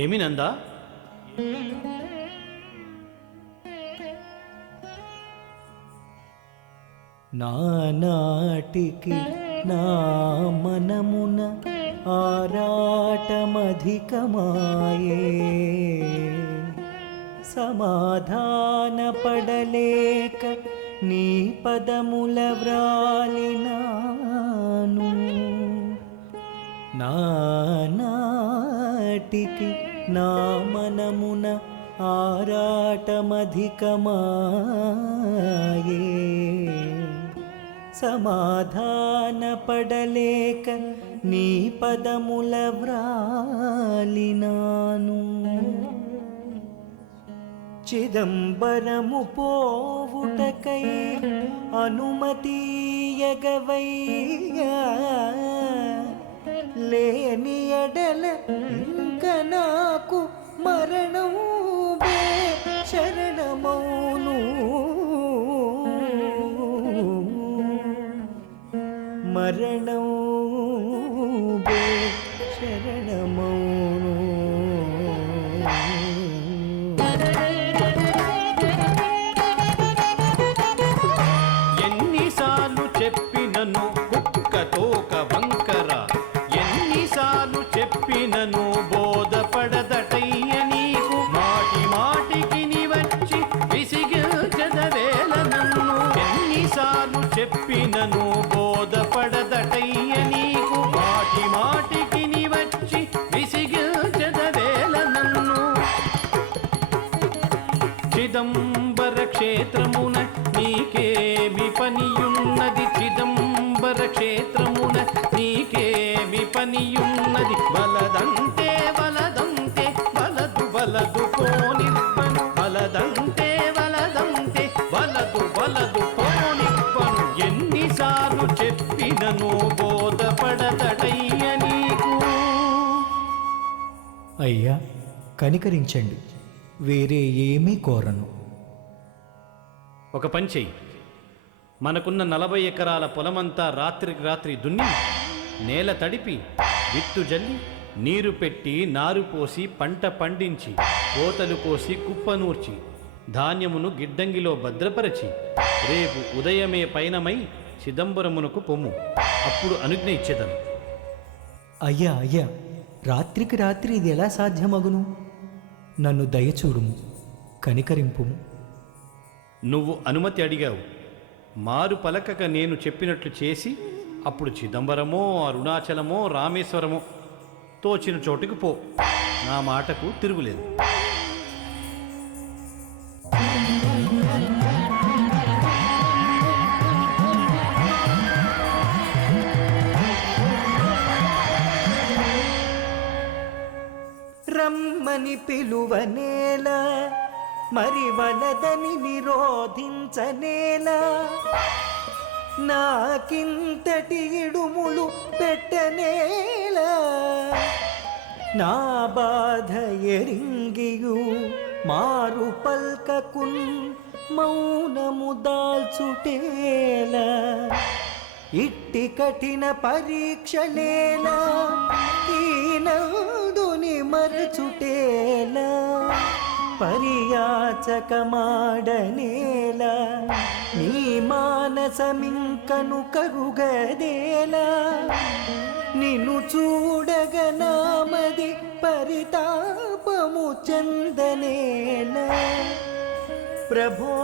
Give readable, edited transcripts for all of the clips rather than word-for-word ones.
ఏమి నందా? నానాటికి నా మనమున ఆరాటమధికమాయే, సమాధాన పడలేక నీ పదముల వ్రాలినాను. నానాటికి నా మనమున ఆరాటమధికమాయే, సమాధాన పడలేక నీ పదముల వ్రాలినాను. చిదంబరము పోవుటకై అనుమతియగవయ్యా, లేని ఎడల ఇంక నాకు మరణం శరణమౌను. మరణం శరణమౌను. ఎన్నిసార్లు చెప్పినను కుక్కతోక వంకర, ఎన్నిసార్లు చెప్పినను బోధపడదటయ్య నీకు. మాటి మాటికి నివచ్చి విసిగించదవేల నన్ను. ఎన్నిసార్లు చెప్పినను బోధపడదటయ్య నీకు. మాటి మాటికి నివచ్చి విసిగించదవేల నన్ను. చిదంబర క్షేత్రమున నీకేమి పనియున్నది? చిదంబర క్షేత్రమున నీకేమి పనియున్నది? వలదంతే వలదంతే వలదు వలదు పోనివ్వను. వలదంతే వలదంతే వలదు వలదు పోనివ్వను. ఎన్నిసార్లు చెప్పినను బోధపడతడయ్య నీకు. అయ్యా, కనికరించండి, వేరే ఏమీ కోరను. ఒక పని చెయ్యి. మనకున్న 40 ఎకరాల పొలమంతా రాత్రికి రాత్రి దున్ని, నేల తడిపి, విత్తు జల్లి, నీరు పెట్టి, నారు పోసి, పంట పండించి, కోతలు కోసి, కుప్పనూర్చి, ధాన్యమును గిడ్డంగిలో భద్రపరచి, రేపు ఉదయమే పయనమై చిదంబరమునకు పొమ్ము. అప్పుడు అనుజ్ఞ ఇచ్చేదను. అయ్యా అయ్యా, రాత్రికి రాత్రి ఇది ఎలా సాధ్యమగును? నన్ను దయచూడుము, కనికరింపుము. నువ్వు అనుమతి అడిగావు. మారు పలకక నేను చెప్పినట్లు చేసి, అప్పుడు చిదంబరమో, అరుణాచలమో, రామేశ్వరమో తోచిన చోటుకు పో. నా మాటకు తిరుగులేదు. రమ్మని పిలువనేలా, మరి వలదని నిరోధించనేలా, నాకింతటి ఇడుములు పెట్టనేలా. నా బాధ ఎరింగియు మారు పల్కకున్ మౌనము దాల్చుటేలా. ఇట్టి కఠిన పరీక్షలేలా, ఈనాదుని మరచుటేలా. పరియాచకమాడనేలా, నీ మానసమింకను కరుగదేలా. నిన్ను చూడగనామది పరితాపము చందనేలా. ప్రభో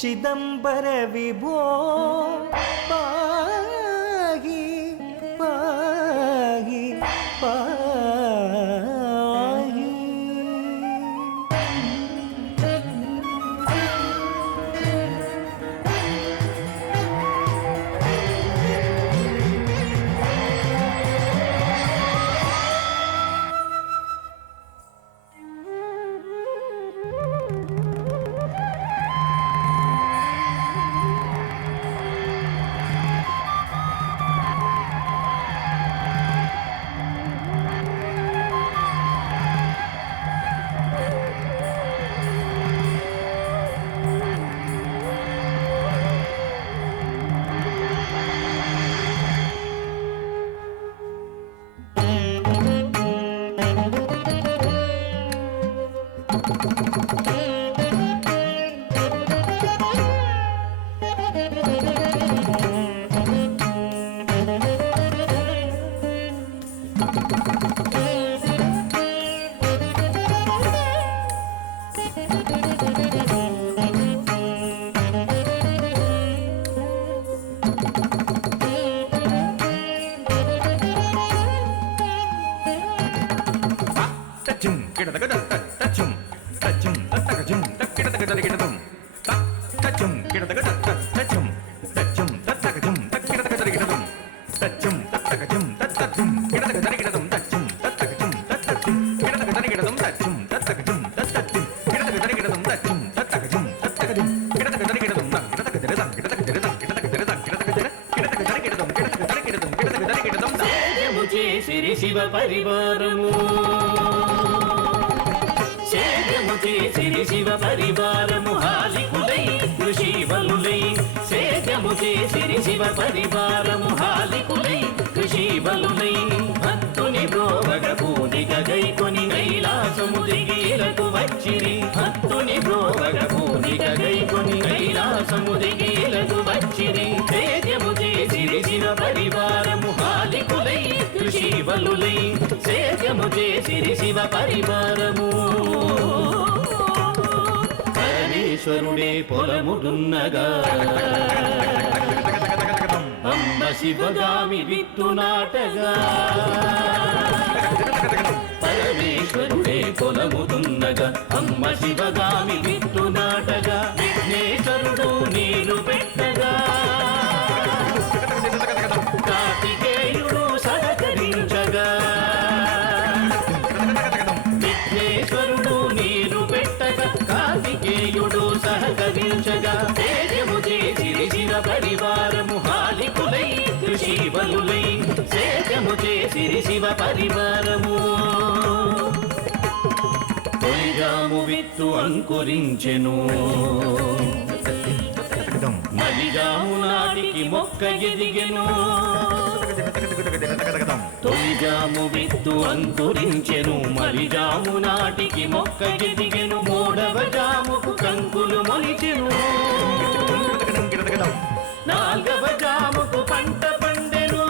చిదంబర విభో, పాహి పాహి పాహి. చేసిరి శివ పరివారము సేద్యము చేసిరి శివ పరివారము హాలికులై కృషి బలులై సేద్యము చేసిరి శివ పరివారము హాలికులై కృషి బలులై భక్తుని బ్రోవగ పూనిక గైకొని కైలాసము దిగిలకు వచ్చిరి భక్తుని బ్రోవగ పూనిక గైకొని కైలాసము దిగిలకు వచ్చిరి సేద్యము చేసిరి శివ పరివారము హాలికులై కృషి బలులై సేద్యము చేసిరి శివ పరివారము పరమేశ్వరుడే పొలముడున్నగా అమ్మ శివగామి విత్తు నాటగా పరమేశ్వరుడే పొలముడున్నగా అమ్మ శివగామి విత్తు నాటగా విఘ్నేశ్వరుడు నీరు పెట్టగా కార్తికేయుడు సహకరించగా విఘ్నేశ్వరుడు నీరు పెట్టగా కార్తికేయుడు సహకరించగా సేద్యము చేసిరి శివ పరివారము హాలికులై కృషి బలులై సేద్యము చేసిరి శివ పరివారము తొలిజాము విత్తు అంకురించెను మలిజాము నాటికి మొక్క ఎదిగెను తొలిజాము విత్తు అంకురించెను మలిజాము నాటికి మొక్క ఎదిగెను మూడవ జాముకు కంకులు మొలిచెను నాల్గవ జాముకు పంట పండెను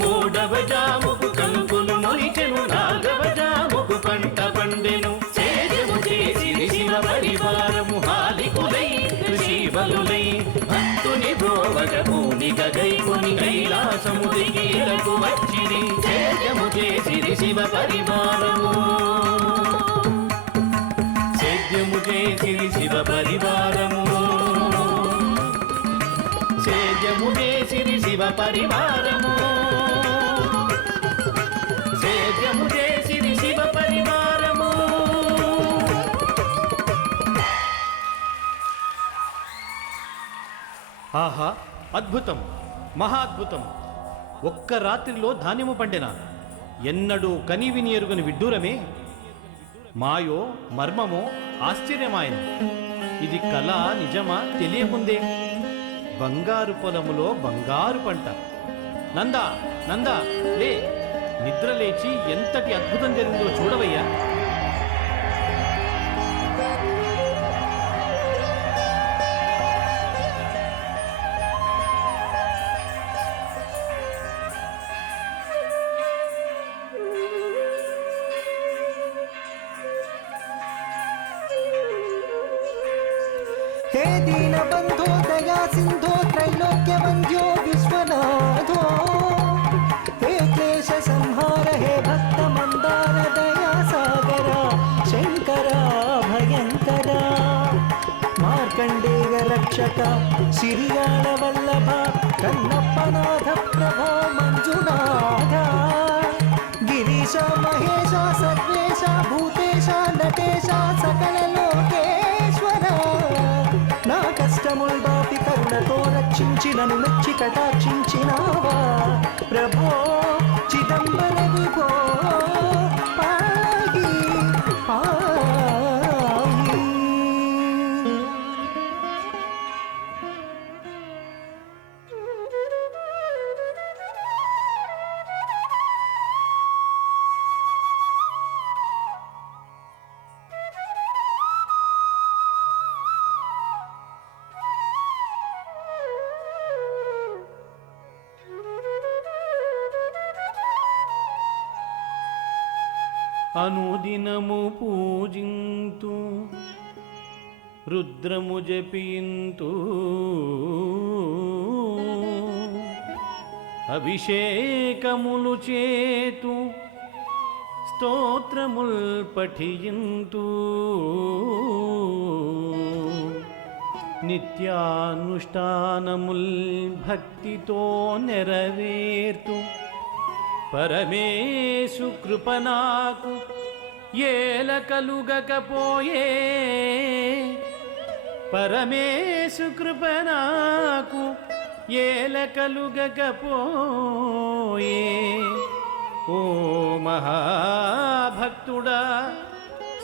మూడవ జాముకు కంకులు మొలిచెను నాల్గవ జాముకు పంట పండెను సేద్యము చేసిరి శివ పరివారము హాలికులై కృషి బలులై భక్తుని బ్రోవగ పూనిక గైకొని కైలాసము దిగిలకు వచ్చిరి సేద్యము చేసిరి శివ పరివారము సేద్యము చేసిరి శివ పరివారము సేద్యము చేసిరి శివ పరివారము సేద్యము చేసిరి శివ పరివారము ఆహా అద్భుతం మహాద్భుతం ఒక్క రాత్రిలో ధాన్యము పండిన ఎన్నడూ కనివిని ఎరుగని విడ్డూరమే మాయో మర్మమో ఆశ్చర్యమాయన ఇది కళ నిజమా తెలియకుందే బంగారు పొలములో బంగారు పంట నందా నందా లే నిద్ర లేచి ఎంతటి అద్భుతం జరిగిందో చూడవయ్యా हे दीनबन्धो दया सिन्धो त्रैलोक्यवन्द्यो विश्वनाथो हे क्लेश संहार हे भक्तमन्दार दया सागर शङ्करा भयङ्करा मार्कण्डेय रक्षक सिरियाळ वल्लभ कन्नप्पनाथ प्रभो मञ्जुनाथ गिरीश महेश सर्वेश भूतेश नटेश सकल लोकेश्वरा నా కష్టముల్ బాపి కరుణతో రక్షించి నన్ను మెచ్చి కటాక్షించినావా ప్రభో చిదంబర విభో పాహి పాహి అనుదినము పూజింతు రుద్రము జపింతు అభిషేకములు చేతు స్తోత్రముల్ పఠియింతు నిత్యానుష్ఠానముల్ భక్తితో నెరవేర్తు పరమేశు కృపనాకు ఏల కలుగకపోయే పరమేశు కృపనాకు ఏల కలుగకపోయే ఓ మహాభక్తుడా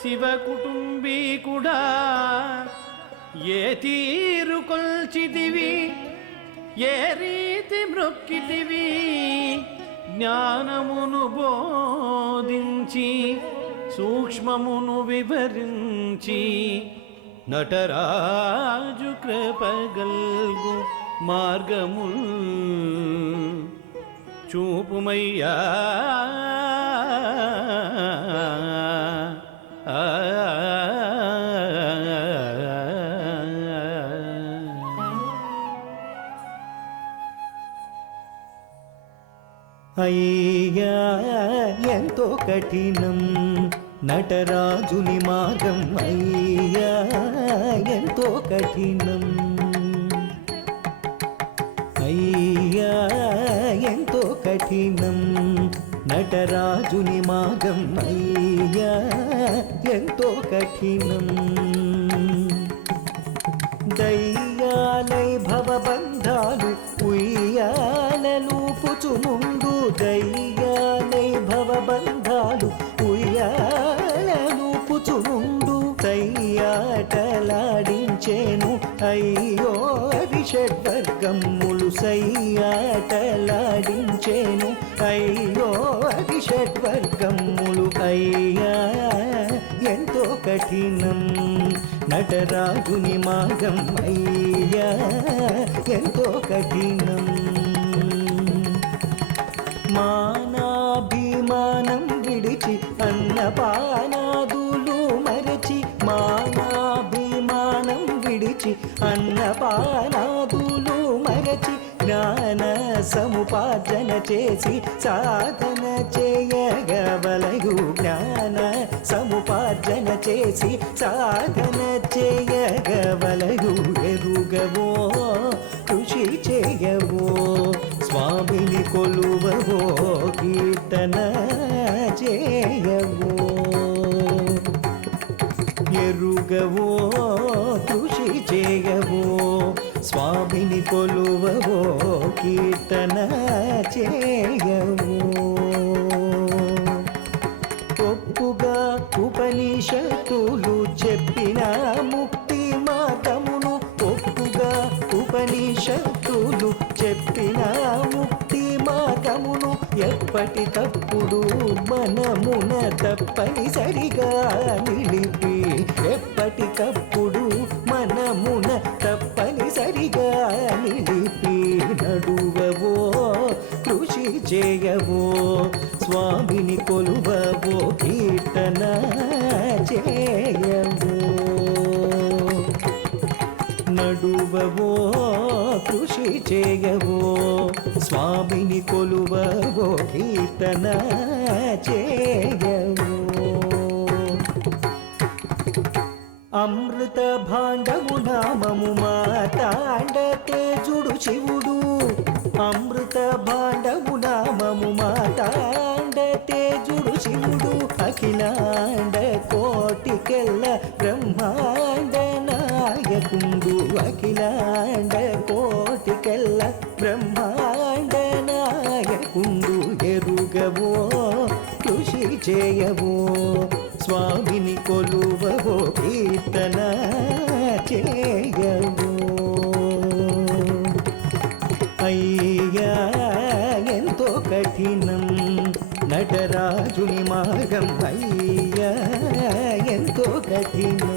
శివ కుటుంబీకుడా ఏ తీరు కొల్చితివి ఏ రీతి మ్రొక్కితివి జ్ఞానమును బోధించి సూక్ష్మమును వివరించి నటరాజు కృపగల్గు మార్గముల్ చూపుమయ్యా అయ్యా ఎంతో కఠినం నటరాజుని మార్గం అయ్యా ఎంతో కఠినం అయ్యా ఎంతో కఠినం నటరాజుని మార్గం అయ్యా ఎంతో కఠినం దయ్యాలై భవబంధాలు ఉయ్యాలూపుచు ముందు దయ్యాలై భవబంధాలు ఉయ్యాలూపుచు ముందు సయ్యాటలాడించేను అయ్యో అరిషడ్వర్గములు సయ్యాటలాడించేను అయ్యో అరిషడ్వర్గములు అయ్యా ఎంతో కఠినం నటరాజుని మార్గం అయ్యా ఎంతో కఠినం మానాభిమానం విడిచి అన్నపానాదులు మరచి మానాభిమానం విడిచి అన్నపానాదులు మరచి జ్ఞాన సముపార్జన చేసి సాధన చేయగవలయు జ్ఞాన సముపార్జన చేసి సాధన చేయగవలయు ఎరుగవో కృషి చేయవో స్వామిని కొలువవో కీర్తన చేయవో ఎరుగవో కృషి చేయవో స్వామిని కొలువవో కీర్తన చేయవో ఒప్పుగా ఉపనిషత్తులు చెప్పిన ముక్తి మార్గమును ఒప్పుగా ఉపనిషత్తులు చెప్పిన ముక్తి మార్గమును ఎప్పటికప్పుడు మనమున తప్పనిసరిగా నిలిపి ఎప్పటికప్పుడు మనమున తప్పనిసరిగా నిలిపి నడువవో కృషి చేయవో స్వామిని కొలువవో కీర్తన చేయవో నడువవో కృషి చేయవో స్వామిని కొలువవో కీర్తన చేయవో అమృత భాండము నామము మాతాండ తేజుడు శివుడు అమృత భాండము నామము మాతాండ తేజుడు శివుడు అఖిలాండ కోటికెల్ల బ్రహ్మాండ నాయకుండు అఖిలాండ కోటికెల్ల బ్రహ్మాండ నాయకుండు ఎరుగవో కృషి చేయవో స్వామిని కొలువవో కీర్తన చేయవో అయ్యా ఎంతో కఠినం నటరాజుని మార్గం అయ్యా ఎంతో కఠినం